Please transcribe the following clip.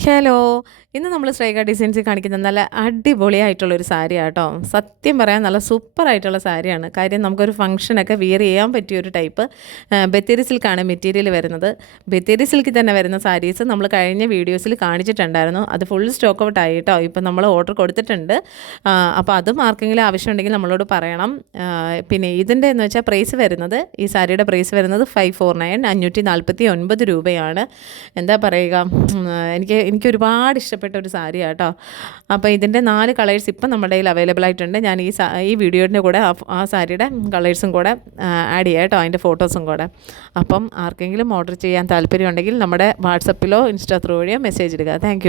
Hello! ഇന്ന് നമ്മൾ ശ്രേയ ഡിസൈൻസിൽ കാണിക്കുന്ന നല്ല അടിപൊളിയായിട്ടുള്ളൊരു സാരിയാണ് കേട്ടോ. സത്യം പറയാൻ നല്ല സൂപ്പറായിട്ടുള്ള സാരിയാണ്. കാര്യം നമുക്കൊരു ഫംഗ്ഷനൊക്കെ വിയർ ചെയ്യാൻ പറ്റിയൊരു ടൈപ്പ് ബത്തേരി സിൽക്കാണ് മെറ്റീരിയൽ വരുന്നത്. ബത്തേരി സിൽക്കിൽ തന്നെ വരുന്ന സാരീസ് നമ്മൾ കഴിഞ്ഞ വീഡിയോസിൽ കാണിച്ചിട്ടുണ്ടായിരുന്നു. അത് ഫുൾ സ്റ്റോക്ക് ഔട്ട് ആയി കേട്ടോ. ഇപ്പം നമ്മൾ ഓർഡർ കൊടുത്തിട്ടുണ്ട്. അപ്പോൾ അതും ആർക്കെങ്കിലും ആവശ്യമുണ്ടെങ്കിൽ നമ്മളോട് പറയണം. പിന്നെ ഇതിൻ്റെ എന്ന് വെച്ചാൽ പ്രൈസ് വരുന്നത്, ഈ സാരിയുടെ പ്രൈസ് വരുന്നത് 549 549 രൂപയാണ്. എന്താ പറയുക, എനിക്ക് ഒരുപാട് ഇഷ്ടപ്പെട്ട ഒരു സാരിയാണ് കേട്ടോ. അപ്പോൾ ഇതിൻ്റെ 4 കളേഴ്സ് ഇപ്പം നമ്മുടെ കയ്യിൽ അവൈലബിൾ ആയിട്ടുണ്ട്. ഞാൻ ഈ വീഡിയോൻ്റെ കൂടെ ആ സാരിയുടെ കളേഴ്സും കൂടെ ആഡ് ചെയ്യാം കേട്ടോ, അതിൻ്റെ ഫോട്ടോസും കൂടെ. അപ്പം ആർക്കെങ്കിലും ഓർഡർ ചെയ്യാൻ താല്പര്യമുണ്ടെങ്കിൽ നമ്മുടെ വാട്സപ്പിലോ ഇൻസ്റ്റാ ത്രൂ വഴിയോ മെസ്സേജ് ഇടുക. താങ്ക്